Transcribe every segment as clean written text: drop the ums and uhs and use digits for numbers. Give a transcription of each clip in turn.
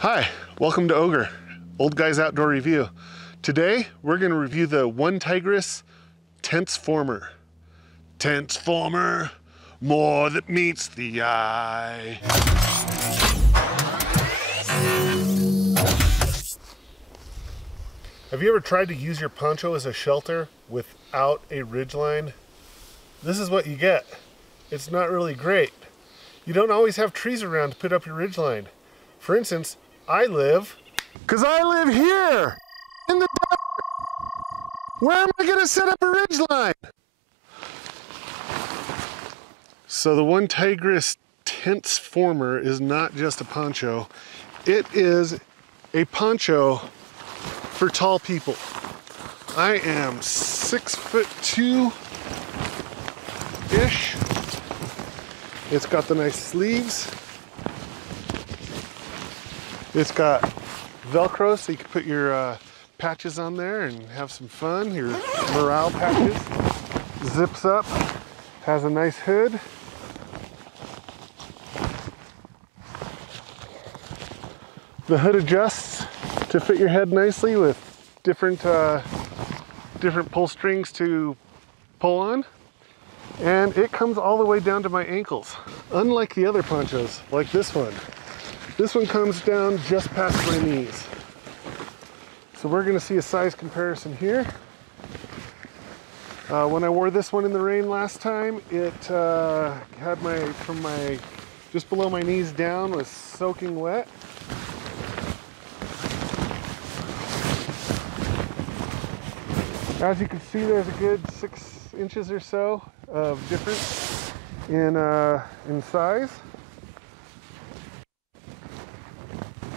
Hi, welcome to O.G.O.R, Old Guys Outdoor Review. Today, we're going to review the OneTigris Tentsformer. Tentsformer, more that meets the eye. Have you ever tried to use your poncho as a shelter without a ridgeline? This is what you get. It's not really great. You don't always have trees around to put up your ridgeline. For instance, I live here in the desert. Where am I gonna set up a ridgeline? So the OneTigris Tentsformer is not just a poncho. It is a poncho for tall people. I am 6'2"-ish. It's got the nice sleeves. It's got Velcro so you can put your patches on there and have some fun. Your morale patches. Zips up. Has a nice hood. The hood adjusts to fit your head nicely with different pull strings to pull on. And it comes all the way down to my ankles. Unlike the other ponchos, like this one. This one comes down just past my knees. So we're gonna see a size comparison here. When I wore this one in the rain last time, it had from just below my knees down was soaking wet. As you can see, there's a good 6 inches or so of difference in size.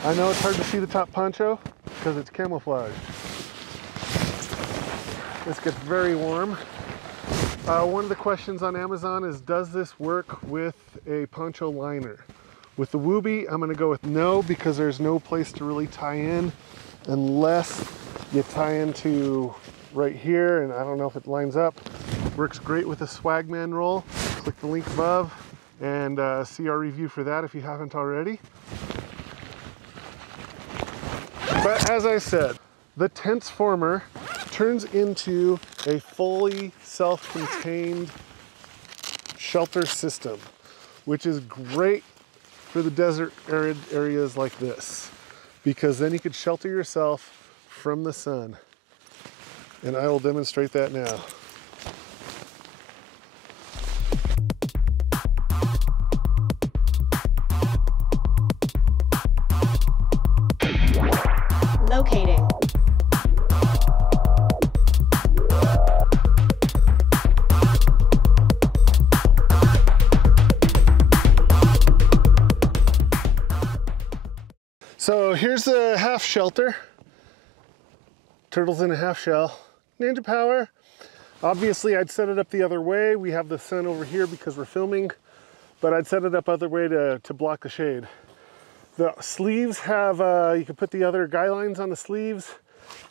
I know it's hard to see the top poncho because it's camouflaged. This gets very warm. One of the questions on Amazon is, does this work with a poncho liner? With the Wooby, I'm gonna go with no, because there's no place to really tie in unless you tie into right here, and I don't know if it lines up. Works great with a Swagman roll. Click the link above and see our review for that if you haven't already. But as I said, the Tentsformer turns into a fully self-contained shelter system, which is great for the desert arid areas like this, because then you could shelter yourself from the sun. And I will demonstrate that now. Locating. So here's the half shelter. Turtles in a half shell. Ninja power. Obviously I'd set it up the other way. We have the sun over here because we're filming, but I'd set it up other way to block the shade. The sleeves have, you can put the other guy lines on the sleeves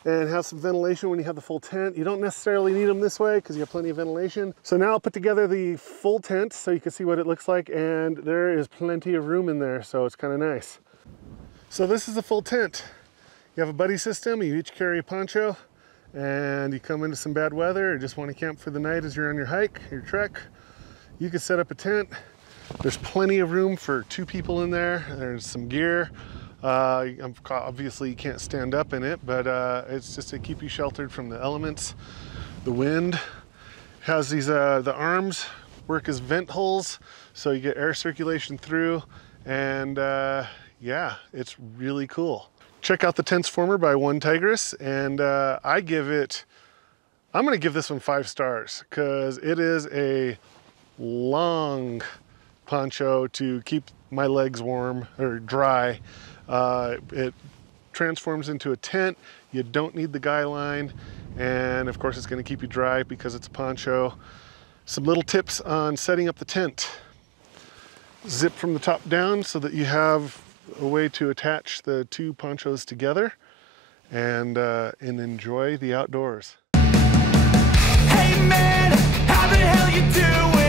and have some ventilation when you have the full tent. You don't necessarily need them this way because you have plenty of ventilation. So now I'll put together the full tent so you can see what it looks like, and there is plenty of room in there, so it's kind of nice. So this is the full tent. You have a buddy system, you each carry a poncho, and you come into some bad weather or just want to camp for the night as you're on your hike, your trek. You can set up a tent. There's plenty of room for 2 people in there. There's some gear. Obviously you can't stand up in it, but it's just to keep you sheltered from the elements, the wind. It has these, the arms work as vent holes, so you get air circulation through, and yeah, it's really cool. Check out the Tentsformer by OneTigris, and I'm gonna give this one 5 stars because it is a long poncho to keep my legs warm or dry. It transforms into a tent. You don't need the guy line, and of course it's going to keep you dry because it's a poncho. Some little tips on setting up the tent. Zip from the top down so that you have a way to attach the 2 ponchos together and enjoy the outdoors. Hey man, how the hell you doing?